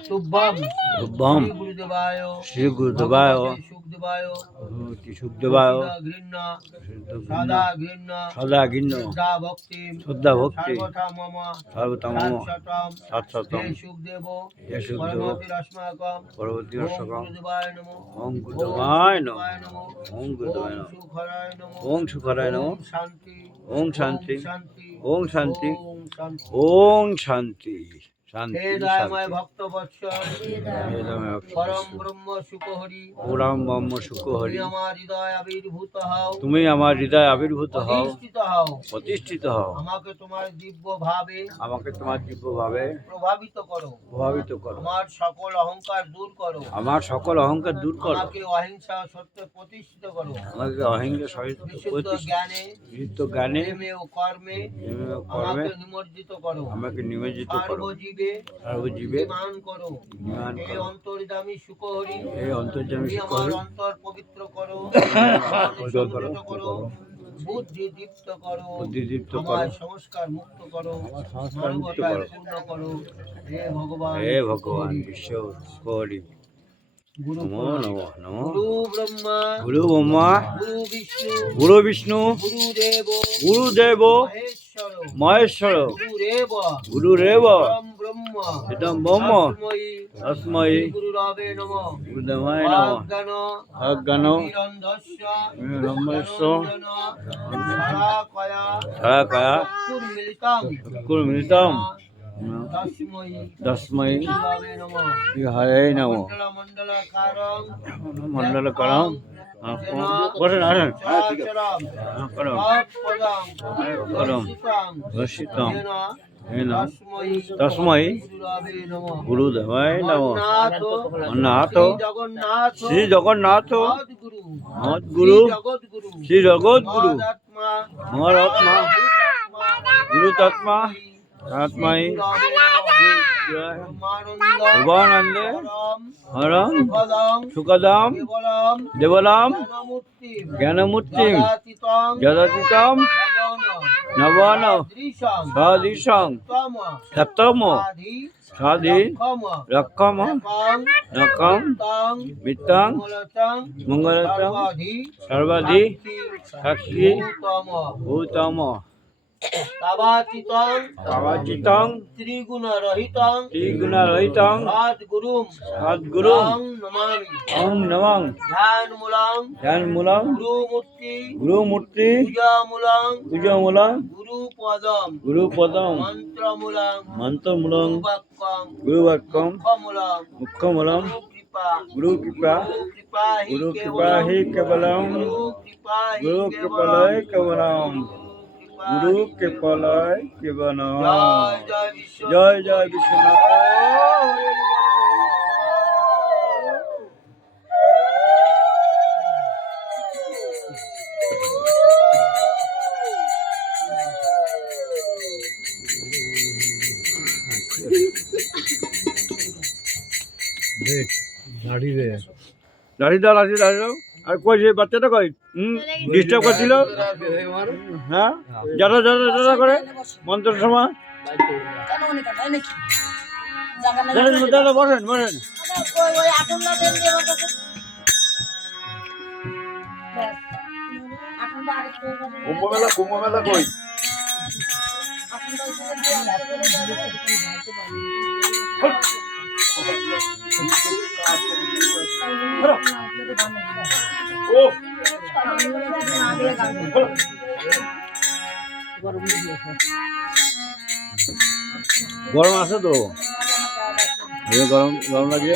शुभम शुभम श्री गुरुदेवाय सुखदेवाय सदा घृण्य श्रद्धा भक्ति सर्वथा मम सात्सतम सुखदेव हे सुखदेव परवर्ती ओम गुरुदेवाय नमः ओम गुरुदेवाय नमः ओम सुखराय नमः ओम शांति ओम शांति ओम शांति शांति भक्त परम ब्रह्म सुख हरि परम ब्रह्म सुख हरि हृदय आविर्भूत हও তুমি আমার হৃদয়ে আবির্ভূত হও প্রতিষ্ঠিত হও আমাকে তোমার দিব্য ভাবে প্রভাবিত করো আমার সকল অহংকার দূর করো আমাকে অহিংসা সত্যে প্রতিষ্ঠিত করো আমাকে অহিংসা সহিত বিশুদ্ধ জ্ঞানে প্রেমে ও কর্মে আমাকে নিমজ্জিত করো সর্বজীবে বিমান করো হে অন্তর্যামী সুখ হরি আমার অন্তর পবিত্র করো সংযত করো বুদ্ধি দীপ্ত করো আমার সংস্কার মুক্ত করো সর্বদাই পূর্ণ করো হে ভগবান বিশ্ব হরি নমো নমো নমো গুরু ব্রহ্মা গুরু বিষ্ণু গুরুদেব মহেশ্বর গুরুরেব ইদং ব্রহ্ম তস্मै গুরুদেবায় নমঃ অজ্ঞান নিরন্ধস্য শলাকয়া চক্ষুর্মিলিতং তস্मै হরে নমঃ মণ্ডলকারং বসেন আসেন দর্শিতং তস্मै গুরুদেবায় নমঃ অন্নাথ শ্রী জগন্নাথ মদ্গুরু শ্রী জগৎগুরু মহাত্মা গুরুতত্মা आत्माई भगवानंदे हरम सुखदाम देवलाम ज्ञानमूर्ति जगतीतम नवन सदृशं सप्तम साधि रक्षम नकम मित्रं मंगलतं सर्वाधि शक्ति भूतम तावाचितं त्रिगुणरहितं सद्गुरुं ओम नमः ध्यानमूलं गुरुमूर्ति पूजामूलं गुरुपदं मंत्रमूलं गुरुवाक्यं मुख्यमूलं गुरुकृपा हि केवलं गुरुकृपायै केवलं गुरु के पलय के बना जय जय विश्वनाथ দাঁড়িয়ে দাও আর কই যে বাচ্চাটা কই ডিস্টার্ব করছিল হ্যাঁ যারা যারা যারা করে মন্ত্র সময় দাদা বসেন বসেন কুম্ভ মেলা কই গরম আছে তো গরম গরম লাগে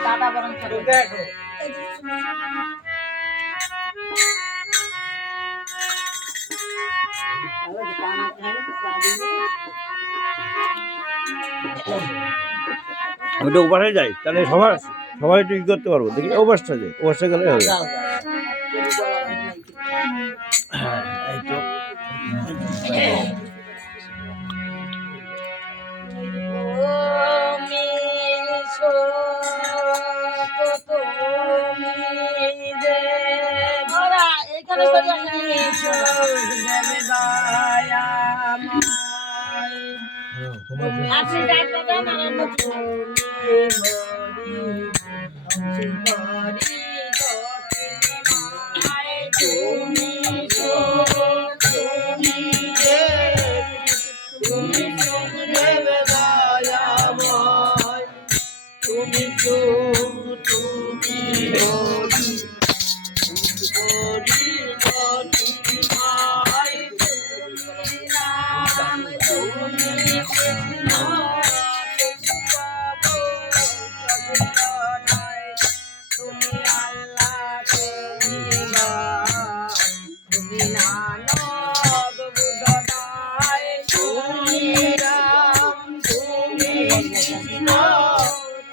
দাদা বরং আমি তো ওপাশে যাই, তাহলে সবাই একটু ই করতে পারবো। দেখি ওপাশটা যাই, ওপাশটা গেলে হবে। হ্যাঁ, এই তো।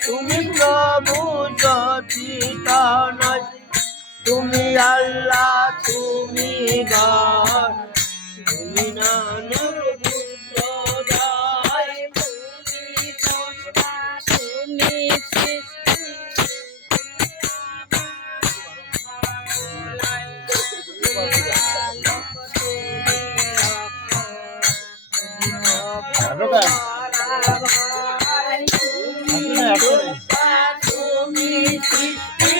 তুমি প্রভু সচিতানয়, তুমি আল্লাহ, তুমি গান, তুমি নানক পুত্রদয়, তুমি স্রষ্টা, তুমি সৃষ্টি,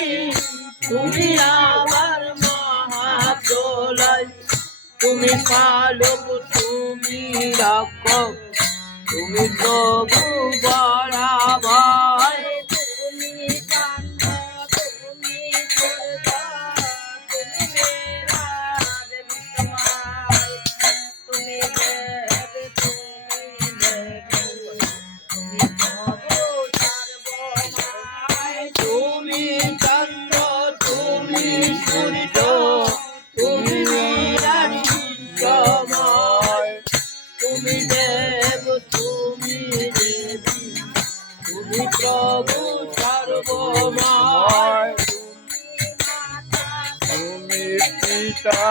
তুমি আমার মহাপ্রলয়, তুমি পালক, তুমি রক্ষক, তুমি প্রভু বরাবর, তুমি কান্ত, তুমি কর্তা, তুমি মেরার বিস্ময়, তুমি দেব, তুমি দেবী, তুমি প্রভু সর্বময়, তুমি চন্দ্র, তুমি সূর্য, তুমি মেরার বিস্ময়, তুমি দেব, তুমি দেবী, তুমি প্রভু সর্বময়, তুমি পিতা,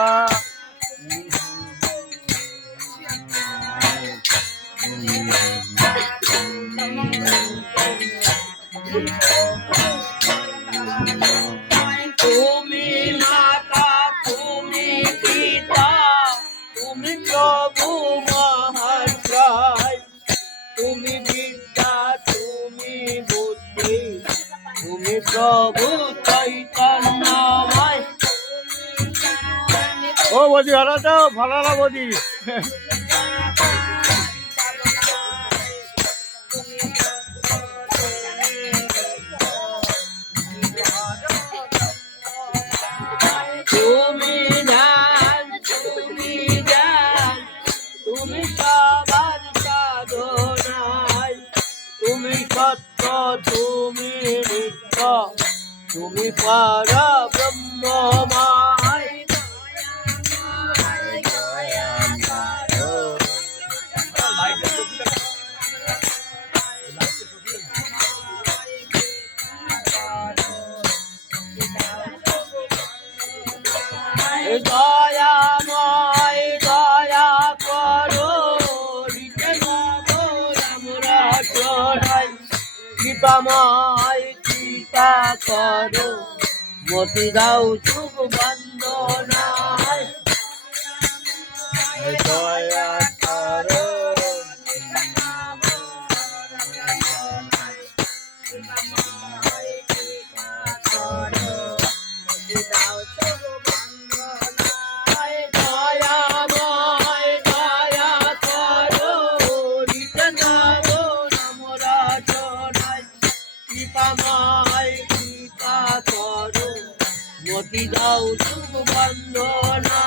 তুমি মাতা, তুমি পিতা, তুমি প্রভু মহাশ্রয়, তুমি বিদ্যা, তুমি বুদ্ধি, তুমি প্রভু চৈতন্যময়। ও বৌদি ভালো তো, ভালো না বৌদি? তুমি জ্ঞান, তুমি জ্ঞান, তুমি সবার সাধনায়, তুমি সত্য, তুমি নিত্য, তুমি পরব্রহ্মময়, দয়াময়, দয়া করো, আমরা চড়াই, কৃপাময়, কৃপা করো, মতি দাও শুভ বন্দনায়, দয়া করো, দয়াময়, দয়া করো, আমরা চড়াই, কৃপাময়, কৃপা করো, মতি দাও শুভ বন্দনা।